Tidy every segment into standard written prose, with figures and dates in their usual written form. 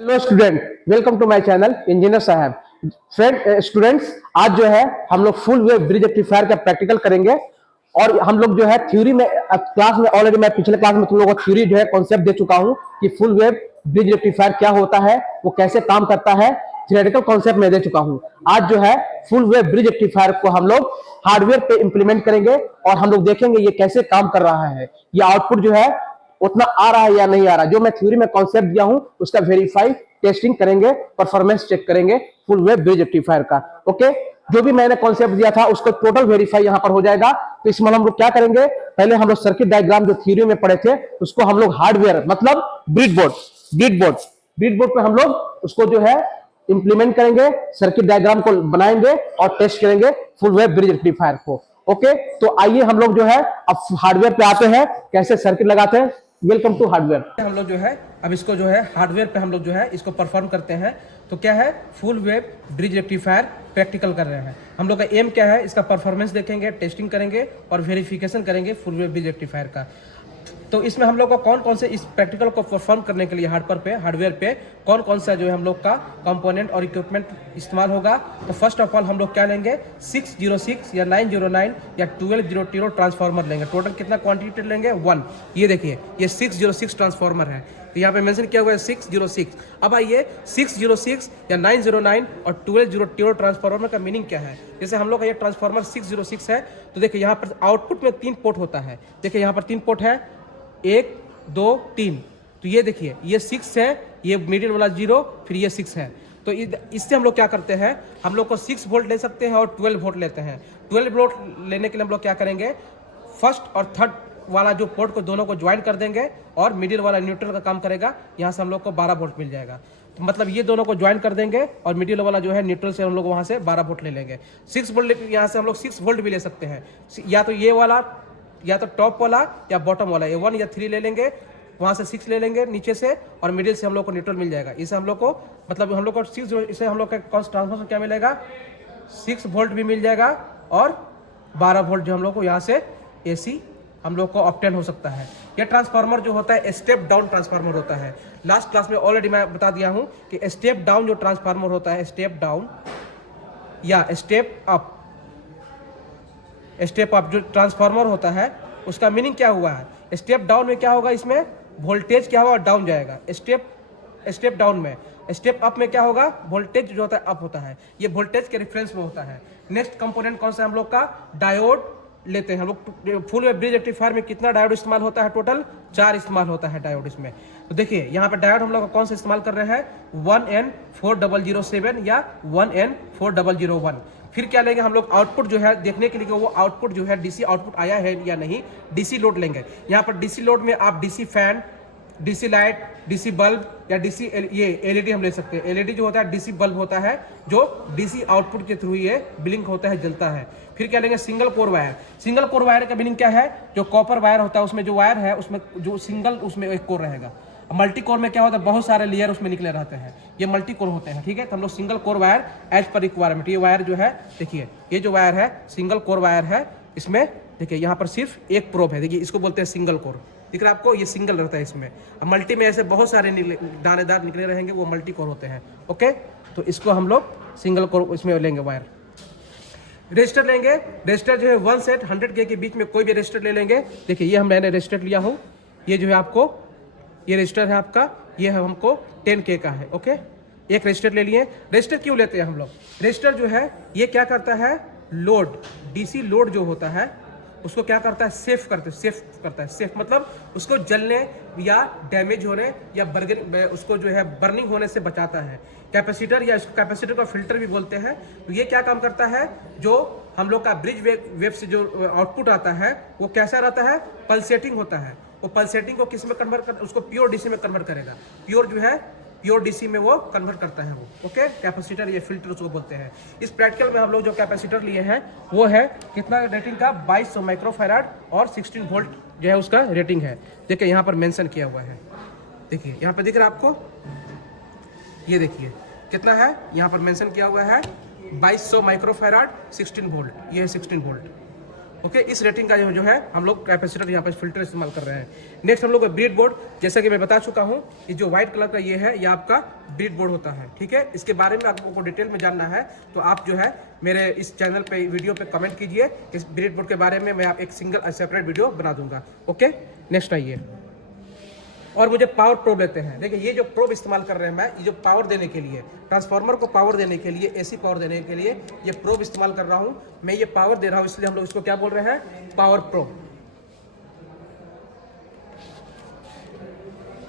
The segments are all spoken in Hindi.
Hello student, welcome to my channel engineer साहब। स्टूडेंट्स, आज जो है हम लोग फुल वेव ब्रिज रेक्टिफायर का प्रैक्टिकल करेंगे। और हम लोग जो है थ्योरी में क्लास में ऑलरेडी मैं पिछले क्लास में तुम लोगों को थ्योरी जो है कॉन्सेप्ट दे चुका हूं कि फुल वेव ब्रिज रेक्टिफायर क्या होता है, वो कैसे काम करता है, थियोरेटिकल कॉन्सेप्ट में दे चुका हूं। आज जो है फुल वेव ब्रिज रेक्टिफायर को हम लोग हार्डवेयर पे इंप्लीमेंट करेंगे और हम लोग देखेंगे ये कैसे काम कर रहा है, ये आउटपुट जो है उतना आ रहा है या नहीं आ रहा। जो मैं थ्योरी में कॉन्सेप्ट दिया हूं उसका वेरीफाई टेस्टिंग करेंगे, परफॉर्मेंस चेक करेंगे फुल वेव ब्रिज रेक्टिफायर का। ओके, जो भी मैंने कॉन्सेप्ट दिया था उसको टोटल वेरीफाई यहां पर हो जाएगा। तो इसमें हम लोग क्या करेंगे, पहले हम लोग सर्किट डायग्राम जो थ्योरी में पढ़े थे उसको हम लोग हार्डवेयर मतलब ब्रिज बोर्ड पे हम लोग उसको जो है इंप्लीमेंट करेंगे, सर्किट डायग्राम को बनाएंगे और टेस्ट करेंगे फुल वेव ब्रिज रेक्टिफायर को। ओके, तो आइए हम लोग जो है अब हार्डवेयर पे आते हैं, कैसे सर्किट लगाते हैं। Welcome to hardware. हम लोग जो है अब इसको जो है हार्डवेयर पे हम लोग जो है इसको परफॉर्म करते हैं। तो क्या है, full wave bridge rectifier practical कर रहे हैं। हम लोग का एम क्या है, इसका परफॉर्मेंस देखेंगे, टेस्टिंग करेंगे और वेरिफिकेशन करेंगे फुल वेव ब्रिज रेक्टिफायर का। तो इसमें हम लोग को कौन कौन से इस प्रैक्टिकल को परफॉर्म करने के लिए हार्डवेयर पे कौन कौन सा जो है हम लोग का कंपोनेंट और इक्विपमेंट इस्तेमाल होगा। तो फर्स्ट ऑफ ऑल हम लोग क्या लेंगे, 606 या 909 या 1200 ट्रांसफार्मर लेंगे। टोटल कितना क्वांटिटी लेंगे, 1। ये देखिए, ये 606 ट्रांसफार्मर है, तो यहाँ पे मेंशन किया हुआ है 606। अब आइए 606 या 909 और 1200 ट्रांसफार्मर का मीनिंग क्या है। जैसे हम लोग का ये ट्रांसफार्मर 606 है, तो देखिए यहाँ पर आउटपुट में 3 पोर्ट होता है। देखिए यहाँ पर 3 पोर्ट है, 1 2 3। तो ये देखिए, ये 6 है, ये मिडिल वाला 0, फिर ये 6 है। तो इससे हम लोग क्या करते हैं, हम लोग को 6 वोल्ट ले सकते हैं और 12 वोल्ट लेते हैं। 12 वोल्ट लेने के लिए हम लोग क्या करेंगे, फर्स्ट और थर्ड वाला जो पोर्ट को दोनों को ज्वाइन कर देंगे और मिडिल वाला न्यूट्रल का काम करेगा। यहाँ से हम लोग को 12 वोल्ट मिल जाएगा। तो मतलब ये दोनों को ज्वाइन कर देंगे और मिडिल वाला जो है न्यूट्रल से हम लोग वहाँ से 12 वोल्ट ले लेंगे। 6 वोल्ट यहाँ से हम लोग 6 वोल्ट भी ले सकते हैं, या तो ये वाला, या तो टॉप वाला या बॉटम वाला, ये 1 या 3 ले लेंगे, वहाँ से 6 ले लेंगे नीचे से और मिडिल से हम लोग को न्यूट्रल मिल जाएगा। इसे हम लोग को मतलब हम लोग को 6, इसे हम लोग का ट्रांसफॉर्मर क्या मिलेगा, 6 वोल्ट भी मिल जाएगा और 12 वोल्ट जो हम लोग को यहाँ से AC हम लोग को ऑब्टेन हो सकता है। यह ट्रांसफार्मर जो होता है स्टेप डाउन ट्रांसफार्मर होता है। लास्ट क्लास में ऑलरेडी मैं बता दिया हूँ कि स्टेप डाउन जो ट्रांसफार्मर होता है, स्टेप डाउन या स्टेप अप जो ट्रांसफार्मर होता है उसका मीनिंग क्या हुआ है। स्टेप डाउन में क्या होगा, इसमें वोल्टेज क्या होगा, डाउन जाएगा। स्टेप डाउन में, स्टेप अप में क्या होगा, वोल्टेज जो होता है अप होता है। ये वोल्टेज के रेफरेंस में होता है। नेक्स्ट कंपोनेंट कौन सा हम लोग का, डायोड लेते हैं हम लोग। फुल वेव ब्रिज रेक्टिफायर में कितना डायोड इस्तेमाल होता है, टोटल 4 इस्तेमाल होता है डायोड इसमें। तो देखिए यहाँ पर डायोड हम लोग कौन सा इस्तेमाल कर रहे हैं, 1N4007 या 1N4001। फिर क्या लेंगे हम लोग, आउटपुट जो है देखने के लिए वो आउटपुट जो है डीसी आउटपुट आया है या नहीं, डीसी लोड लेंगे। यहाँ पर डीसी लोड में आप DC fan, DC light, DC bulb या डीसी ये एलईडी हम ले सकते हैं। एलईडी जो होता है डीसी बल्ब होता है जो डीसी आउटपुट के थ्रू ये ब्लिंक होता है, जलता है। फिर क्या लेंगे, single core wire. Single core wire का मीनिंग क्या है, जो कॉपर वायर होता है उसमें जो वायर है उसमें जो सिंगल उसमें एक कोर रहेगा। मल्टी कोर में क्या होता है, बहुत सारे लेयर उसमें निकले रहते हैं, ये मल्टी कोर होते हैं। ठीक है, तो हम लोग single core wire as per requirement. ये वायर जो है देखिए, ये जो वायर है सिंगल कोर वायर है। इसमें देखिए यहाँ पर सिर्फ एक प्रोब है, देखिए इसको बोलते हैं सिंगल कोर। दिख रहा है आपको, ये सिंगल रहता है इसमें। अब मल्टी में ऐसे बहुत सारे दानेदार निकले रहेंगे, वो मल्टी कोर होते हैं। ओके, तो इसको हम लोग सिंगल कोर इसमें लेंगे वायर। रजिस्टर लेंगे, रजिस्टर जो है 1 से 100K के बीच में कोई भी रजिस्टर ले लेंगे। देखिए ये मैंने रजिस्टर लिया हूँ, ये जो है आपको ये रजिस्टर है आपका, ये है हमको 10K का है। ओके, एक रजिस्टर ले लिए। रजिस्टर क्यों लेते हैं हम लोग, रजिस्टर जो है ये क्या करता है, लोड, डीसी लोड जो होता है उसको क्या करता है, सेफ करता है। सेफ मतलब उसको जलने या डैमेज होने या उसको जो है बर्निंग होने से बचाता है। कैपेसिटर या इसको कैपेसिटर का फिल्टर भी बोलते हैं। तो ये क्या काम करता है, जो हम लोग का ब्रिज वेव से जो आउटपुट आता है वो कैसा रहता है, पल्सेटिंग होता है। वो पल्सेटिंग को किस में कन्वर्ट कर, उसको प्योर डीसी में कन्वर्ट करेगा। प्योर जो है प्योर डीसी में वो कन्वर्ट करता है वो। ओके, कैपेसिटर या फिल्टर उसको बोलते हैं। इस प्रैक्टिकल में हम लोग जो कैपेसिटर लिए हैं वो है कितना रेटिंग का, 2200 माइक्रोफैराड और 16 वोल्ट जो है उसका रेटिंग है। देखिए यहाँ पर मेंशन किया हुआ है, देखिए यहाँ पर दिख रहा है आपको, ये देखिए कितना है, यहाँ पर मेंशन किया हुआ है 2200 माइक्रोफैराड 16 वोल्ट, ये है 16 वोल्ट। ओके, इस रेटिंग का जो है हम लोग कैपेसिटर यहाँ पर फिल्टर इस्तेमाल कर रहे हैं। नेक्स्ट हम लोग का ब्रीड बोर्ड, जैसा कि मैं बता चुका हूँ, ये जो व्हाइट कलर का ये है, ये आपका ब्रीड बोर्ड होता है। ठीक है, इसके बारे में आपको डिटेल में जानना है तो आप जो है मेरे इस चैनल पे वीडियो पे कमेंट कीजिए। इस ब्रीड बोर्ड के बारे में मैं आप एक सिंगल सेपरेट वीडियो बना दूंगा। ओके, नेक्स्ट आइए। और मुझे पावर प्रोब लेते हैं। देखिए ये जो प्रोब इस्तेमाल कर रहे हैं मैं, ये जो पावर देने के लिए, ट्रांसफार्मर को पावर देने के लिए, एसी पावर देने के लिए ये प्रोब इस्तेमाल कर रहा हूं मैं। ये पावर दे रहा हूं, इसलिए हम लोग इसको क्या बोल रहे हैं, पावर प्रोब।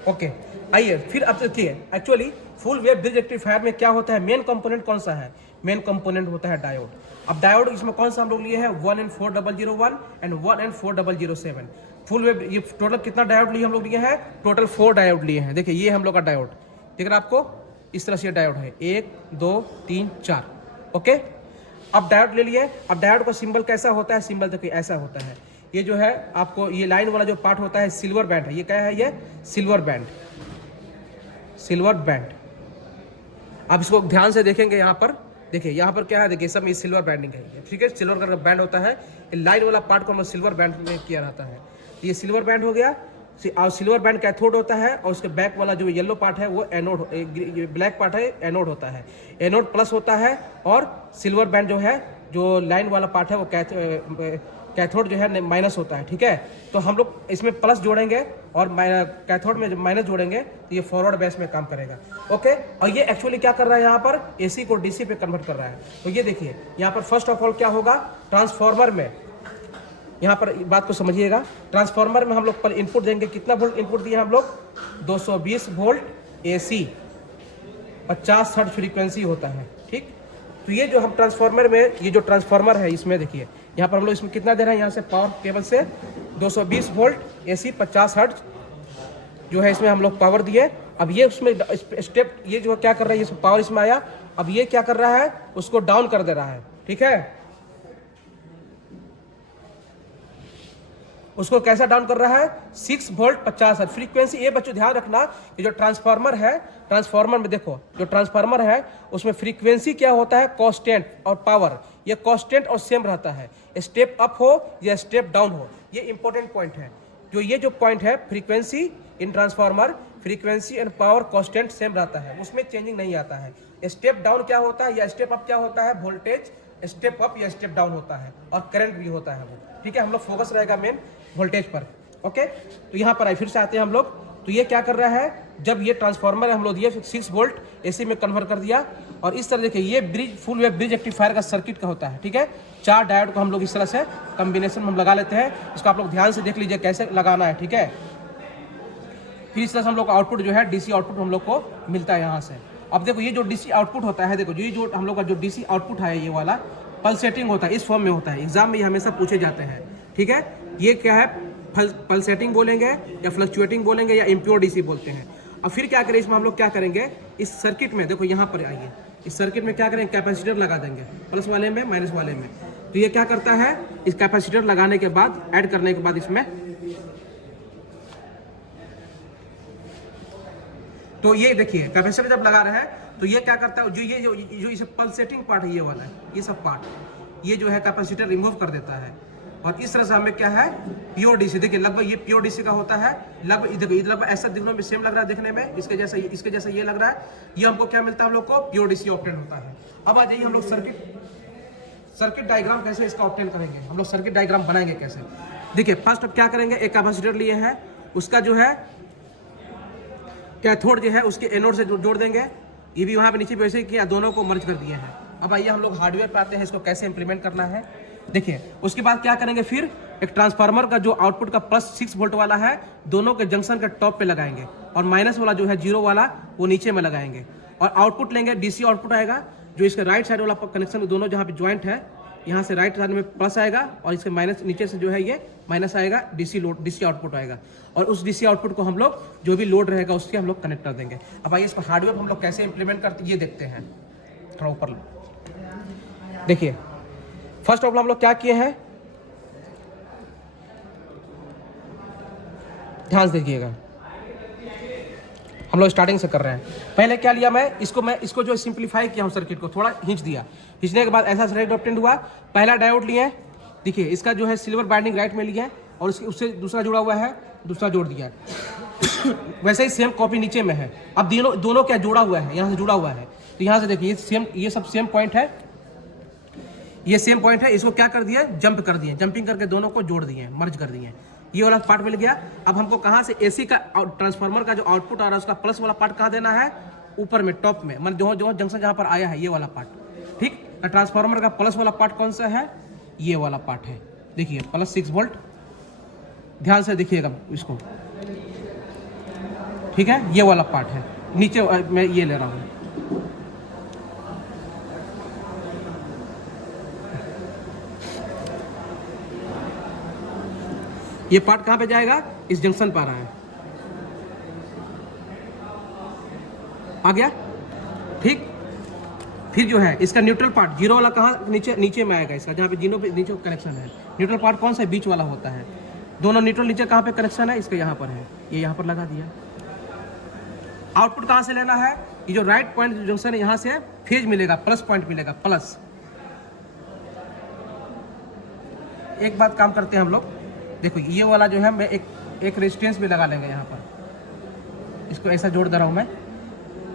ओके, आइए फिर अब देखिए actually full wave bridge rectifier में क्या होता है, मेन कंपोनेंट कौन सा है, मेन कंपोनेंट होता है डायोड। अब डायोड इसमें कौन सा हम लोग लिए हैं, 1N4001 and 1N4007। Full wave ये टोटल कितना डायोड लिए हम लोग लिए हैं, टोटल 4 डायोड लिए हैं। देखिए ये हम लोग का डायोड दिख रहा है आपको, इस तरह से डायोड है 1 2 3 4। ओके, अब डायोड ले लिए। अब डायोड का सिंबल कैसा होता है, सिंबल देखिए ऐसा होता है। ये जो है आपको ये लाइन वाला जो पार्ट होता है सिल्वर बैंड है, ये क्या है, ये सिल्वर बैंड, सिल्वर बैंड। आप इसको ध्यान से देखेंगे यहाँ पर, देखिए यहाँ पर क्या है, देखिए सब ये सिल्वर बैंडिंग है। ठीक है, सिल्वर का बैंड होता है, लाइन वाला पार्ट को हम सिल्वर बैंड में किया रहता है। ये सिल्वर बैंड हो गया, और सिल्वर बैंड कैथोड होता है, और उसके बैक वाला जो येलो पार्ट है वो एनोड, ब्लैक पार्ट है एनोड होता है। एनोड प्लस होता है, और सिल्वर बैंड जो है, जो लाइन वाला पार्ट है वो कैथोड जो है माइनस होता है। ठीक है, तो हम लोग इसमें प्लस जोड़ेंगे और कैथोड में माइनस जोड़ेंगे तो ये फॉरवर्ड बेस में काम करेगा। ओके, और ये एक्चुअली क्या कर रहा है, यहाँ पर एसी को डीसी पे कन्वर्ट कर रहा है। तो ये देखिए यहाँ पर फर्स्ट ऑफ ऑल क्या होगा, ट्रांसफार्मर में, यहाँ पर बात को समझिएगा, ट्रांसफार्मर में हम लोग पर इनपुट देंगे, कितना वोल्ट इनपुट दिए हम लोग, 220 वोल्ट एसी, 50 हर्ट्ज फ्रीक्वेंसी होता है। ठीक, तो ये जो हम ट्रांसफार्मर में, ये जो ट्रांसफार्मर है इसमें देखिए यहाँ पर हम लोग इसमें कितना दे रहे हैं, यहाँ से पावर केबल से 220 वोल्ट एसी 50 हर्ट्ज जो है इसमें हम लोग पावर दिए। अब ये उसमें स्टेप, ये जो क्या कर रहा है, ये पावर इसमें आया, अब ये क्या कर रहा है, उसको डाउन कर दे रहा है। ठीक है, उसको कैसा डाउन कर रहा है, 6 वोल्ट 50 हर्ट्ज फ्रीक्वेंसी। ये बच्चों ध्यान रखना, ये जो ट्रांसफार्मर है, ट्रांसफार्मर में देखो जो ट्रांसफार्मर है उसमें फ्रीक्वेंसी क्या होता है, कांस्टेंट, और पावर ये कांस्टेंट और सेम रहता है। स्टेप अप हो या स्टेप डाउन हो, ये इंपॉर्टेंट पॉइंट है। जो ये जो पॉइंट है, frequency in transformer, frequency and power constant same रहता है, उसमें चेंजिंग नहीं आता है। स्टेप डाउन क्या होता है या स्टेप अप क्या होता है, वोल्टेज स्टेप अप या स्टेप डाउन होता है, और करंट भी होता है वो। ठीक है, हम लोग फोकस रहेगा मेन वोल्टेज पर। ओके, तो यहाँ पर फिर से आते हैं हम लोग। तो ये क्या कर रहा है, जब ये ट्रांसफार्मर हम लोग दिए 6 वोल्ट एसी में कन्वर्ट कर दिया, और इस तरह देखिए ये bridge full wave bridge rectifier का सर्किट का होता है। ठीक है, 4 डायोड को हम लोग इस तरह से कॉम्बिनेशन में हम लगा लेते हैं। इसको आप लोग ध्यान से देख लीजिए कैसे लगाना है। ठीक है, फिर इस तरह से हम लोग आउटपुट जो है डीसी आउटपुट हम लोग को मिलता है यहाँ से। अब देखो ये जो डीसी आउटपुट होता है, देखो ये जो हम लोग का जो डीसी आउटपुट है ये वाला पल्सेटिंग होता है, इस फॉर्म में होता है, एग्जाम में ये हमेशा पूछे जाते हैं। ठीक है, ये क्या है, पल्सेटिंग बोलेंगे या फ्लक्चुएटिंग बोलेंगे या इम्प्योर डीसी बोलते हैं। अब फिर क्या करें, इसमें हम लोग क्या करेंगे, इस सर्किट में देखो यहाँ पर आइए, इस सर्किट में क्या करेंगे, कैपेसिटर लगा देंगे, प्लस वाले में माइनस वाले में। तो ये क्या करता है, इस कैपेसिटर लगाने के बाद, ऐड करने के बाद इसमें, तो ये देखिए कैपेसिटर जब लगा रहे हैं तो ये क्या करता है, जो इसे पल्सेटिंग पार्ट है, ये वाला है, ये सब पार्ट ये जो है कैपेसिटर रिमूव कर देता है। और इस तरह से हमें क्या है, प्योर डीसी, देखिए लगभग ये प्योर डीसी का होता है, लगभग ऐसा दिखने में सेम लग रहा है, दिखने में इसके जैसा ये लग रहा है। ये हमको क्या मिलता है, हम लोग को प्योर डीसी ऑप्टेन होता है। अब आ जाइए हम लोग सर्किट डायग्राम कैसे इसका ऑप्टेन करेंगे, हम लोग सर्किट डायग्राम बनाएंगे कैसे। देखिए फर्स्ट अब क्या करेंगे, एक कैपेसिटर लिए हैं, उसका जो है कैथोड जो है उसके एनोड से जोड़ देंगे। ये भी वहाँ पे नीचे वैसे ही किया, दोनों को मर्ज कर दिए हैं। अब आइए हम लोग हार्डवेयर पे आते हैं, इसको कैसे इंप्लीमेंट करना है। देखिए उसके बाद क्या करेंगे, फिर एक ट्रांसफार्मर का जो आउटपुट का +6 वोल्ट वाला है, दोनों के जंक्शन के टॉप पे लगाएंगे, और माइनस वाला जो है 0 वाला वो नीचे में लगाएंगे। और आउटपुट लेंगे, डीसी आउटपुट आएगा, जो इसके राइट साइड वाला कनेक्शन दोनों जहाँ पे ज्वाइंट है, यहाँ से राइट साइड में प्लस आएगा, और इसके माइनस नीचे से जो है ये माइनस आएगा, डीसी आउटपुट आएगा। और उस डीसी आउटपुट को हम लोग जो भी लोड रहेगा उससे हम लोग कनेक्ट कर देंगे। अब आइए इसको हार्डवेयर हम लोग कैसे इंप्लीमेंट करते हैं ये देखते हैं। थोड़ा ऊपर देखिए, फर्स्ट ऑफ ऑल हम लोग क्या किए हैं, ध्यान से देखिएगा, हम लोग स्टार्टिंग से कर रहे हैं। पहले क्या लिया, मैं इसको जो सिंप्लीफाई किया हूँ, सर्किट को थोड़ा खींच दिया, खींचने के बाद ऐसा सर्किट ऑब्टेन हुआ। पहला डायोड लिए, देखिए इसका जो है सिल्वर बाइंडिंग राइट में लिया है और उसके उससे दूसरा जुड़ा हुआ है, दूसरा जोड़ दिया है। वैसे ही सेम कॉपी नीचे में है। अब दोनों क्या जुड़ा हुआ है, यहाँ से जुड़ा हुआ है, तो यहाँ से देखिए ये सब सेम पॉइंट है, ये सेम पॉइंट है। इसको क्या कर दिया, जंप कर दिए, जंपिंग करके दोनों को जोड़ दिए, मर्ज कर दिए। ये वाला पार्ट मिल गया। अब हमको कहाँ से एसी का ट्रांसफार्मर का जो आउटपुट आ रहा है उसका प्लस वाला पार्ट कहाँ देना है, ऊपर में टॉप में, मतलब जो जंक्शन जहाँ पर आया है ये वाला पार्ट। ठीक, ट्रांसफार्मर का प्लस वाला पार्ट कौन सा है, ये वाला पार्ट है। देखिए प्लस 6 वोल्ट, ध्यान से देखिएगा इसको, ठीक है, ये वाला पार्ट है। नीचे मैं ये ले रहा हूँ, ये पार्ट कहाँ पे जाएगा, इस जंक्शन पर आ रहा है, आ गया। ठीक, फिर जो है इसका न्यूट्रल पार्ट जीरो वाला कहाँ, नीचे में आएगा इसका, जहाँ पे जीरो पे नीचे कनेक्शन है। न्यूट्रल पार्ट कौन सा है, बीच वाला होता है। दोनों न्यूट्रल नीचे कहाँ पे कनेक्शन है, इसका यहाँ पर है, ये यहाँ पर लगा दिया। आउटपुट कहाँ से लेना है, ये जो राइट पॉइंट जंक्शन है यहाँ से फेज मिलेगा, प्लस पॉइंट मिलेगा, प्लस। एक बात काम करते हैं हम लोग, देखो ये वाला जो है मैं एक रेजिस्टेंस भी लगा लेंगे यहाँ पर, इसको ऐसा जोड़ दे रहा हूँ मैं।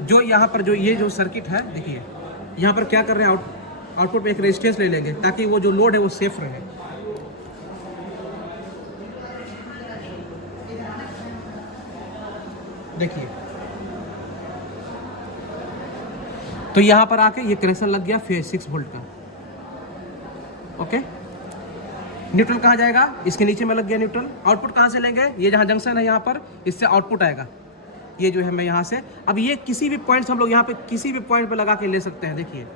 जो यहाँ पर जो ये जो सर्किट है, देखिए यहाँ पर क्या कर रहे हैं, आउटपुट में एक रेजिस्टेंस ले लेंगे ताकि वो जो लोड है वो सेफ रहे। देखिए तो यहाँ पर आके ये कनेक्शन लग गया फेज 6 वोल्ट का। ओके, न्यूट्रल कहाँ जाएगा, इसके नीचे में लग गया न्यूट्रल। आउटपुट कहाँ से लेंगे, ये जहाँ जंक्शन है यहाँ पर, इससे आउटपुट आएगा। ये जो है मैं यहाँ से, अब ये किसी भी पॉइंट हम लोग यहाँ पे किसी भी पॉइंट पे लगा के ले सकते हैं। देखिए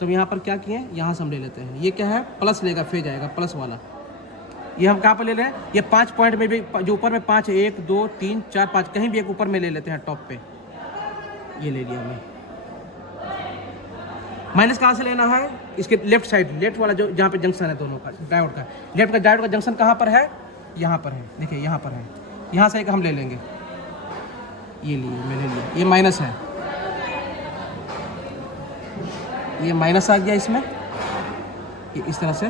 तो यहाँ पर क्या किए, यहाँ से हम ले लेते हैं। ये क्या है, प्लस लेगा, फेज आएगा प्लस वाला। ये हम कहाँ पर ले रहे हैं, ये 5 पॉइंट में भी, जो ऊपर में 5 है, 1 2 3 4 5, कहीं भी एक ऊपर में ले लेते हैं टॉप पे। ये ले लिया मैं। माइनस कहाँ से लेना है, इसके लेफ्ट साइड, लेफ्ट वाला जो जहाँ पे जंक्शन है दोनों का डायोड का, लेफ्ट का डायोड का जंक्शन कहाँ पर है, यहाँ पर है। देखिए यहाँ पर है, यहाँ से एक हम ले लेंगे। ये लिए, मैंने लिया, ये माइनस है, ये माइनस आ गया इसमें, ये इस तरह से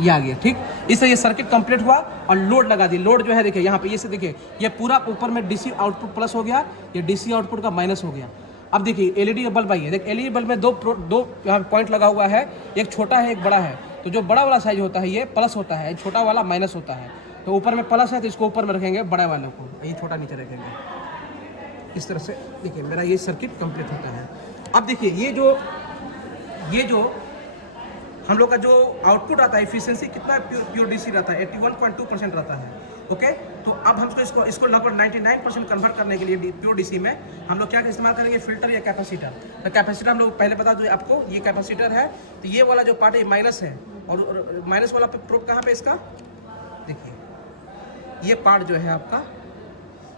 ये आ गया। ठीक, इससे ये सर्किट कंप्लीट हुआ और लोड लगा दी। लोड जो है देखिए यहाँ पे, ये से देखिए ये पूरा ऊपर में डीसी आउटपुट प्लस हो गया, ये डीसी आउटपुट का माइनस हो गया। अब देखिए एलईडी बल्ब आई है, देख एलईडी बल्ब में दो यहाँ पॉइंट लगा हुआ है, एक छोटा है एक बड़ा है। तो जो बड़ा वाला साइज होता है ये प्लस होता है, छोटा वाला माइनस होता है। तो ऊपर में प्लस है तो इसको ऊपर में रखेंगे, बड़े वाले को ये छोटा नीचे रखेंगे। इस तरह से देखिए मेरा ये सर्किट कंप्लीट होता है। अब देखिए ये जो हम लोग का जो आउटपुट आता है, एफिशिएंसी कितना प्योर डीसी रहता है, 81.2% रहता है। ओके, तो अब हम इसको लगभग 99% कन्वर्ट करने के लिए प्योर डीसी में हम लोग क्या इस्तेमाल करेंगे, फिल्टर या कैपेसिटर। तो कैपेसिटर हम लोग पहले बता दो आपको, ये कैपेसिटर है। तो ये वाला जो पार्ट है माइनस है, और माइनस वाला प्रोब कहाँ पे इसका, देखिए ये पार्ट जो है आपका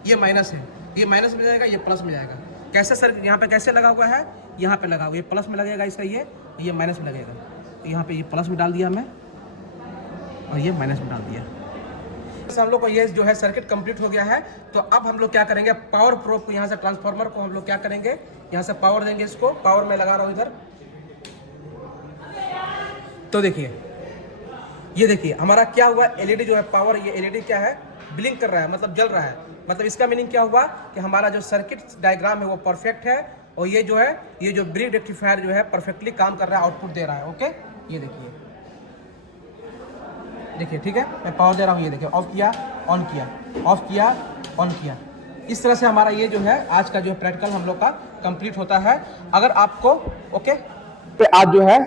ये माइनस है, ये माइनस में जाएगा, ये प्लस में जाएगा। कैसे सर, यहाँ पे कैसे लगा हुआ है, यहाँ पे लगा हुआ, ये प्लस में लगेगा इसका, ये माइनस में लगेगा। तो यहाँ पे ये प्लस में डाल दिया मैं और ये माइनस में डाल दिया। तो हम लोग को ये जो है सर्किट कंप्लीट हो गया है। तो अब हम लोग क्या करेंगे, पावर प्रोब को यहाँ से, ट्रांसफार्मर को हम लोग क्या करेंगे, यहाँ से पावर देंगे। इसको पावर में लगा रहा हूँ इधर। तो देखिए ये देखिए हमारा क्या हुआ, एलईडी जो है पावर, ये एलईडी क्या है, ब्लिंक कर रहा है, मतलब जल रहा है। मतलब इसका मीनिंग क्या हुआ कि हमारा जो सर्किट डायग्राम है वो परफेक्ट है, और ये जो है ये जो ब्रिज रेक्टिफायर जो है परफेक्टली काम कर रहा है, आउटपुट दे रहा है। ओके, ये देखिए ठीक है, मैं पावर दे रहा हूँ। ये देखिए ऑफ किया, ऑन किया, ऑफ किया, ऑन किया। इस तरह से हमारा ये जो है आज का जो है प्रैक्टिकल हम लोग का कंप्लीट होता है। अगर आपको ओके, तो आज जो है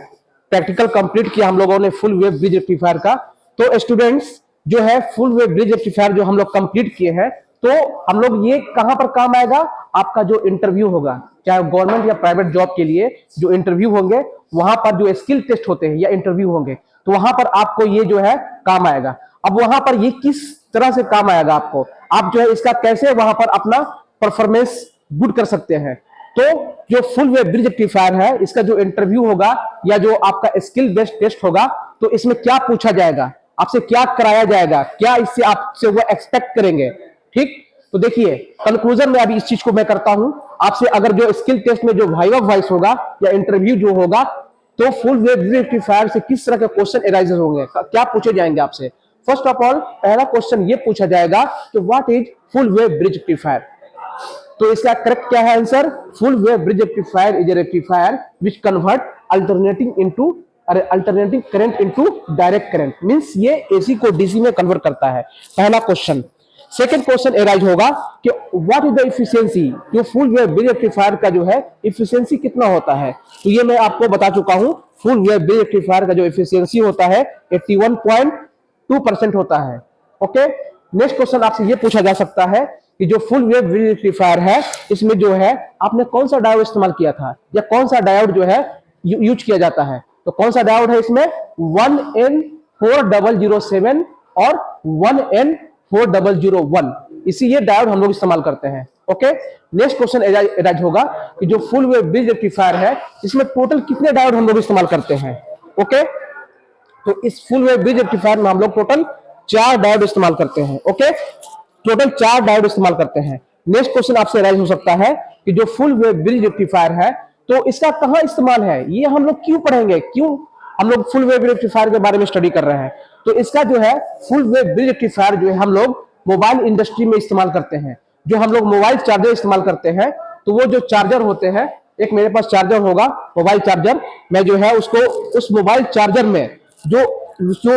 प्रैक्टिकल कंप्लीट किया हम लोगों ने फुल वेव ब्रिज रेक्टिफायर का। तो स्टूडेंट्स जो है फुल वेव ब्रिज रेक्टिफायर जो हम लोग कंप्लीट किए हैं, तो हम लोग ये कहां पर काम आएगा, आपका जो इंटरव्यू होगा, चाहे गवर्नमेंट या प्राइवेट जॉब के लिए जो इंटरव्यू होंगे, वहां पर जो स्किल टेस्ट होते हैं या इंटरव्यू होंगे, तो वहां पर आपको ये जो है काम आएगा। अब वहां पर ये किस तरह से काम आएगा आपको, आप जो है इसका कैसे वहां पर अपना परफॉर्मेंस गुड कर सकते हैं। तो जो फुल वेव ब्रिज रेक्टिफायर है, इसका जो इंटरव्यू होगा या जो आपका स्किल बेस्ड टेस्ट होगा, तो इसमें क्या पूछा जाएगा, आपसे क्या कराया जाएगा, क्या इससे आपसे वो एक्सपेक्ट करेंगे। ठीक, तो देखिए कंक्लूजन में अभी इस चीज को मैं करता हूं आपसे। अगर जो स्किल टेस्ट में जो वाइवा वॉइस होगा या इंटरव्यू जो होगा, तो फुल वेव ब्रिज रेक्टिफायर से किस तरह के क्वेश्चन अराइजेस होंगे, क्या पूछे जाएंगे आपसे। फर्स्ट ऑफ ऑल पहला क्वेश्चन ये पूछा जाएगा कि what is full wave bridge rectifier. तो इसका करेक्ट क्या है answer, full wave bridge rectifier is a rectifier which convert alternating current into direct current, means ये एसी को डीसी में कन्वर्ट करता है, पहला क्वेश्चन। सेकंड क्वेश्चन अराइज होगा कि व्हाट इज द एफिशिएंसी, जो फुल वेव ब्रिज रेक्टिफायर का जो है एफिशिएंसी कितना होता है। तो ये मैं आपको बता चुका हूं, फुल वेव ब्रिज रेक्टिफायर का जो एफिशिएंसी होता है 81.2% होता है। ओके, नेक्स्ट क्वेश्चन आपसे ये पूछा जा सकता है कि जो फुल वेव ब्रिज रेक्टिफायर है इसमें जो है आपने कौन सा डायोड इस्तेमाल किया था, या कौन सा डायोड जो है यूज किया जाता है। तो कौन सा डायोड है इसमें, 1N4007 और 1N4001, इसी ये डायोड हम लोग इस्तेमाल करते हैं। ओके, नेक्स्ट क्वेश्चन अराइज होगा कि जो फुल वेव ब्रिज रेक्टिफायर है इसमें टोटल कितने डायोड हम लोग इस्तेमाल करते हैं। ओके, तो इस फुल वेव ब्रिज रेक्टिफायर में हम लोग टोटल 4 डायोड इस्तेमाल करते हैं। ओके, टोटल 4 डायोड इस्तेमाल करते हैं। नेक्स्ट क्वेश्चन आपसे राइज हो सकता है कि जो फुल वेव ब्रिज रेक्टिफायर है तो इसका कहां इस्तेमाल है, ये हम लोग क्यों पढ़ेंगे, क्यों हम लोग फुल वेव रेक्टिफायर के बारे में स्टडी कर रहे हैं। तो इसका जो है फुल वेव ब्रिज रेक्टिफायर जो है हम लोग मोबाइल इंडस्ट्री में इस्तेमाल करते हैं। जो हम लोग मोबाइल चार्जर इस्तेमाल करते हैं तो वो जो चार्जर होते हैं, एक मेरे पास चार्जर होगा मोबाइल चार्जर, मैं जो है उसको उस मोबाइल चार्जर में जो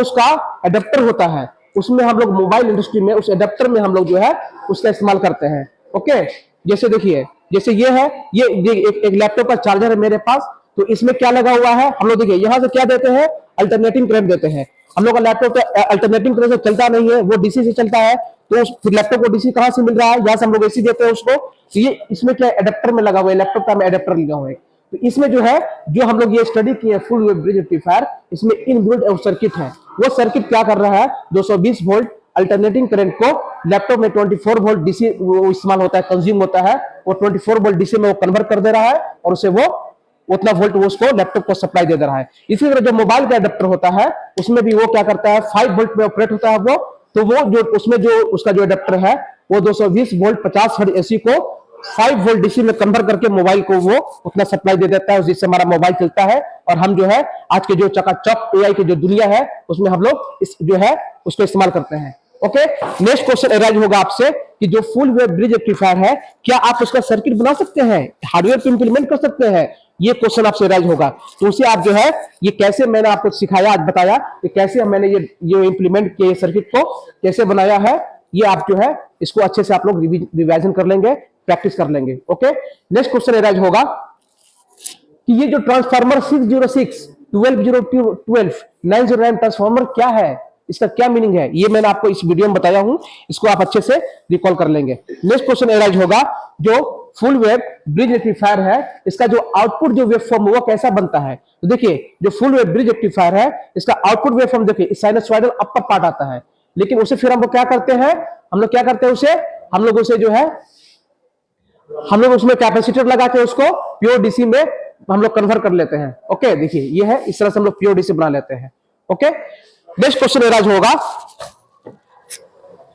उसका एडेप्टर होता है उसमें हम लोग मोबाइल इंडस्ट्री में उस एडेप्टर में हम लोग जो है उसका इस्तेमाल करते हैं। ओके, जैसे देखिए, जैसे ये है, ये एक लैपटॉप का चार्जर है मेरे पास, तो इसमें क्या लगा हुआ है, हम लोग देखिए यहां से क्या देते हैं, अल्टरनेटिंग करंट देते हैं। हम लोग का लैपटॉप तो अल्टरनेटिंग करंट से चलता नहीं है, वो डीसी से चलता है, तो फिर लैपटॉप को डीसी कहां से मिल रहा है, यहां से हम लोग एसी देते हैं उसको। तो ये इसमें क्या एडेप्टर में लगा हुआ है, लैपटॉप का एडेप्टर लगा हुआ है। तो इसमें जो है जो हम लोग ये स्टडी किए फुल वेव ब्रिज रेक्टिफायर, इसमें इनबिल्ट सर्किट है। वो सर्किट क्या कर रहा है, 220 वोल्ट अल्टरनेटिंग करंट को लैपटॉप में 24 वोल्ट डीसी इस्तेमाल होता है, कंज्यूम होता है, वो 24 वोल्ट डीसी में वो कन्वर्ट कर दे रहा है और उसे वो उतना वोल्ट वो उसको लैपटॉप को सप्लाई दे रहा है। इसी तरह जो मोबाइल का एडेप्टर होता है उसमें भी वो क्या करता है, 5 वोल्ट में ऑपरेट होता है वो, तो वो जो उसमें जो उसका जो एडेप्टर है वो 220 वोल्ट 50 हर्ट्ज एसी को 5 वोल्ट डीसी में कन्वर्ट करके मोबाइल को वो उतना सप्लाई दे देता है, जिससे हमारा मोबाइल चलता है। और हम जो है आज के जो चकाचक एआई की जो दुनिया है उसमें हम लोग इस जो है उसको इस्तेमाल करते हैं। ओके, नेक्स्ट क्वेश्चन अराइज होगा आपसे कि जो फुल वेव ब्रिज रेक्टिफायर है क्या आप उसका सर्किट बना सकते हैं, हार्डवेयर पे इंप्लीमेंट कर सकते हैं, ये क्वेश्चन आपसे अराइज होगा। तो उसे आप जो है ये कैसे मैंने आपको सिखाया, आज बताया कि कैसे मैंने ये इंप्लीमेंट किए सर्किट को कैसे बनाया है, ये आप जो है इसको अच्छे से आप लोग रिवाइजन कर लेंगे, प्रैक्टिस कर लेंगे। ओके, नेक्स्ट क्वेश्चन अराइज होगा कि ये जो ट्रांसफार्मर 606 12 909 ट्रांसफार्मर क्या है, इसका क्या मीनिंग है, ये मैंने आपको इस वीडियो में बताया हूं, इसको आप अच्छे से रिकॉल कर लेंगे। नेक्स्ट क्वेश्चन अराइज होगा जो फुल वेव ब्रिज रेक्टिफायर है इसका जो आउटपुट जो वेवफॉर्म वो कैसा बनता है। तो देखिए जो फुल वेव ब्रिज रेक्टिफायर है इसका आउटपुट वेवफॉर्म देखिए साइनसॉइडल अपर पार्ट आता है, लेकिन उसे फिर हम लोग क्या करते हैं, हम लोग क्या करते हैं उसे, हम लोग उसे जो है हम लोग उसमें कैपेसिटर लगा के उसको प्योर डीसी में हम लोग कन्वर्ट कर लेते हैं। ओके, देखिए ये है, इस तरह से हम लोग प्योर डीसी बना लेते हैं। ओके, नेक्स्ट क्वेश्चन अराइज होगा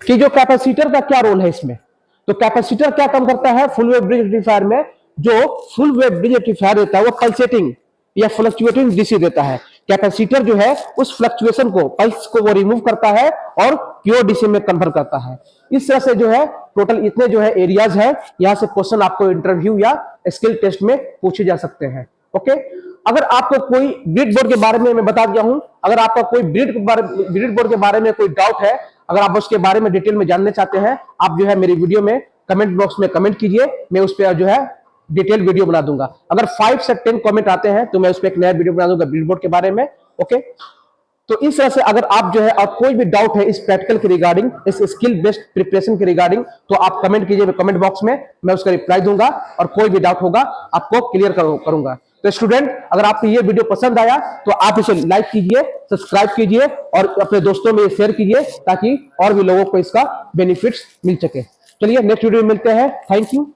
कि जो कैपेसिटर का क्या रोल है इसमें। तो कैपेसिटर क्या काम करता है फुल वेव ब्रिज रेक्टिफायर में, जो फुल वेव ब्रिज रेक्टिफायर देता है वो पल्सेटिंग या फ्लक्चुएटिंग डीसी देता है। कैपेसिटर जो है उस फ्लक्चुएशन को, पल्स को वो रिमूव करता है और प्योर डीसी में कन्वर्ट करता है। इस तरह से जो है टोटल इतने जो है एरियाज है, यहां से क्वेश्चन आपको इंटरव्यू या स्किल टेस्ट में पूछे जा सकते हैं। ओके, अगर आपको कोई ब्रिड बोर्ड के बारे में मैं बता दिया हूं, अगर आपका कोई ब्रिड बोर्ड के बारे में कोई डाउट है, अगर आप उसके बारे में डिटेल में जानना चाहते हैं, आप जो है मेरी वीडियो में कमेंट बॉक्स में कमेंट कीजिए, मैं उस पर जो है डिटेल वीडियो बना दूंगा। अगर 5 से 10 कमेंट आते हैं तो मैं उस पर एक नया वीडियो बना दूंगा ब्रिड बोर्ड के बारे में। ओके, तो इस तरह से अगर आप जो है और कोई भी डाउट है इस प्रैक्टिकल के रिगार्डिंग, इस स्किल बेस्ड प्रिपरेशन के रिगार्डिंग, तो आप कमेंट कीजिए कमेंट बॉक्स में, मैं उसका रिप्लाई दूंगा और कोई भी डाउट होगा आपको क्लियर करूंगा। तो स्टूडेंट, अगर आपको ये वीडियो पसंद आया तो आप इसे लाइक कीजिए, सब्सक्राइब कीजिए और अपने दोस्तों में शेयर कीजिए ताकि और भी लोगों को इसका बेनिफिट्स मिल सके। चलिए नेक्स्ट वीडियो में मिलते हैं। Thank you.